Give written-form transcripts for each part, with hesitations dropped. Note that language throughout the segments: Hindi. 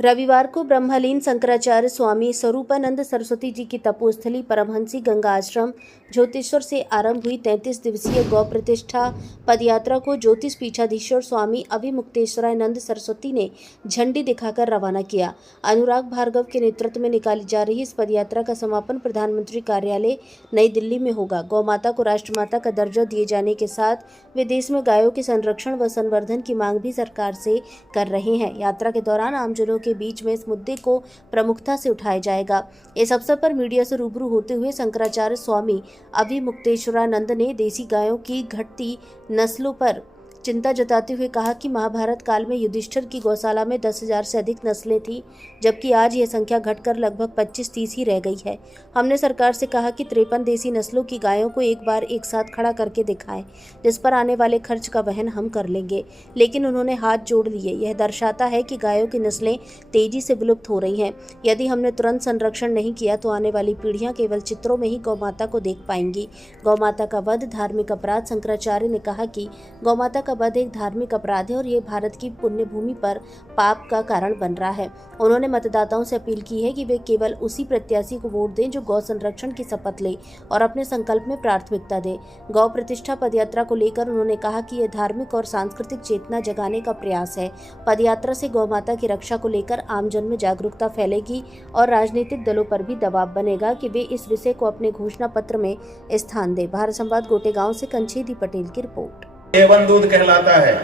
रविवार को ब्रह्मलीन शंकराचार्य स्वामी स्वरूपानंद सरस्वती जी की तपोस्थली परमहंसी गंगा आश्रम ज्योतिश्वर से आरंभ हुई 33 दिवसीय गौ प्रतिष्ठा पदयात्रा को ज्योतिष पीठाधीश्वर स्वामी अभिमुक्तेश्वरानंद सरस्वती ने झंडी दिखाकर रवाना किया। अनुराग भार्गव के नेतृत्व में निकाली जा रही इस पदयात्रा का समापन प्रधानमंत्री कार्यालय नई दिल्ली में होगा। गौ माता को राष्ट्रमाता का दर्जा दिए जाने के साथ वे देश में गायों के संरक्षण व संवर्धन की मांग भी सरकार से कर रहे हैं। यात्रा के दौरान आमजनों के बीच में इस मुद्दे को प्रमुखता से उठाया जाएगा। इस अवसर पर मीडिया से रूबरू होते हुए शंकराचार्य स्वामी अभिमुक्तेश्वरानंद ने देसी गायों की घटती नस्लों पर चिंता जताते हुए कहा कि महाभारत काल में युधिष्ठिर की गौशाला में 10,000 से अधिक नस्लें थीं, जबकि आज यह संख्या घटकर लगभग 25-30 ही रह गई है। हमने सरकार से कहा कि 53 देसी नस्लों की गायों को एक बार एक साथ खड़ा करके दिखाएं, जिस पर आने वाले खर्च का वहन हम कर लेंगे, लेकिन उन्होंने हाथ जोड़ लिए। यह दर्शाता है कि गायों की नस्लें तेजी से विलुप्त हो रही हैं। यदि हमने तुरंत संरक्षण नहीं किया तो आने वाली पीढ़ियां केवल चित्रों में ही गौमाता को देख पाएंगी। गौमाता का वध धार्मिक अपराध। शंकराचार्य ने कहा कि गौमाता का वध एक धार्मिक अपराध है और ये भारत की पुण्य भूमि पर पाप का कारण बन रहा है। उन्होंने मतदाताओं से अपील की है कि वे केवल उसी प्रत्याशी को वोट दें जो गौ संरक्षण की शपथ ले और अपने संकल्प में प्राथमिकता दे। गौ प्रतिष्ठा पदयात्रा को लेकर उन्होंने कहा कि यह धार्मिक और सांस्कृतिक चेतना जगाने का प्रयास है। पदयात्रा से गौ माता की रक्षा को लेकर आमजन में जागरूकता फैलेगी और राजनीतिक दलों पर भी दबाव बनेगा कि वे इस विषय को अपने घोषणा पत्र में स्थान दें। भारत संवाद गोटेगांव से कंचेदी पटेल की रिपोर्ट। A1 दूध कहलाता है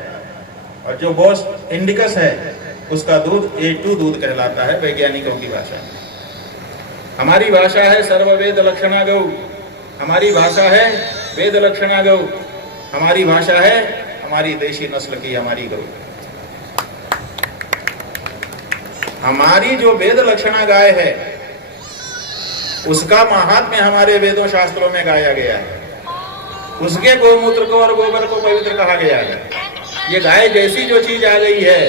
और जो बोस इंडिकस है उसका दूध A2 दूध कहलाता है वैज्ञानिकों की भाषा में। हमारी भाषा है सर्ववेद लक्षणा गौ, हमारी भाषा है वेद लक्षणा गौ, हमारी भाषा है हमारी देशी नस्ल की हमारी गौ। हमारी जो वेद लक्षणा गाय है उसका महात्म्य हमारे वेदों शास्त्रों में गाया गया है। उसके गोमूत्र को और गोबर को पवित्र कहा गया है। ये गाय जैसी जो चीज आ गई है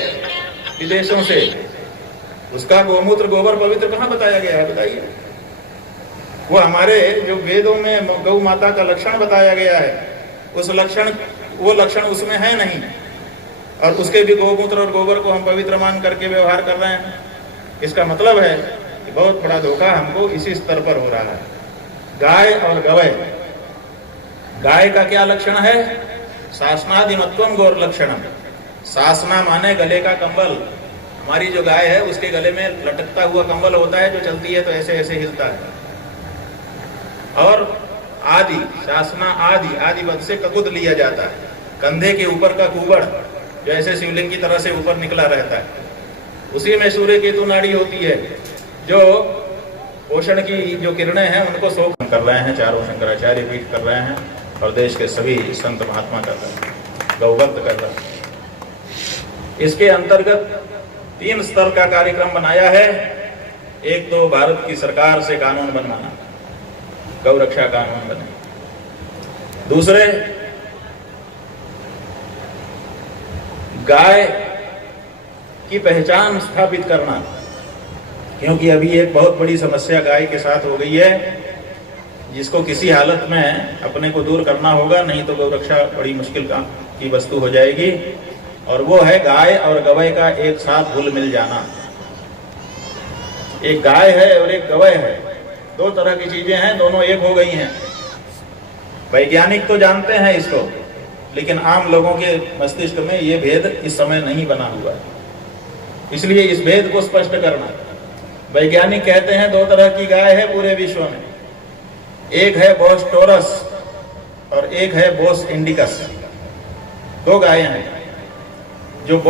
विदेशों से, उसका गोमूत्र गोबर पवित्र कहाँ बताया गया है? बताइए। वो हमारे जो वेदों में गौ माता का लक्षण बताया गया है, वो लक्षण उसमें है नहीं, और उसके भी गोमूत्र और गोबर को हम पवित्र मान करके व्यवहार कर रहे हैं। इसका मतलब है कि बहुत बड़ा धोखा हमको इसी स्तर पर हो रहा है। गाय और गवय, गाय का क्या लक्षण है? शासनादिमत्वम गौर लक्षणम। शासना माने गले का कंबल। हमारी जो गाय है उसके गले में लटकता हुआ कंबल होता है, जो चलती है तो ऐसे ऐसे हिलता है। और आदि, शासना आदि, आदि पद से ककुद लिया जाता है। कंधे के ऊपर का कुबड़ जो ऐसे शिवलिंग की तरह से ऊपर निकला रहता है, उसी में सूर्य केतु नाड़ी होती है, जो पोषण की जो किरणें हैं उनको शोक कर रहे हैं। चारों शंकराचार्य पीठ कर रहे हैं और देश के सभी संत महात्मा कर रहे हैं, गौभक्त कर रहे हैं। इसके अंतर्गत 3 स्तर का कार्यक्रम बनाया है। एक तो भारत की सरकार से कानून बनवाना, गौ रक्षा कानून बने। दूसरे, गाय की पहचान स्थापित करना, क्योंकि अभी एक बहुत बड़ी समस्या गाय के साथ हो गई है, जिसको किसी हालत में अपने को दूर करना होगा, नहीं तो गौ रक्षा बड़ी मुश्किल काम की वस्तु हो जाएगी। और वो है गाय और गवय का एक साथ घुल मिल जाना। एक गाय है और एक गवय है, 2 तरह की चीजें हैं, दोनों एक हो गई हैं। वैज्ञानिक तो जानते हैं इसको, लेकिन आम लोगों के मस्तिष्क में ये भेद इस समय नहीं बना हुआ, इसलिए इस भेद को स्पष्ट करना। वैज्ञानिक कहते हैं 2 तरह की गाय है पूरे विश्व में, एक है बोस टोरस और एक है बोस इंडिकस। 2 गायें हैं।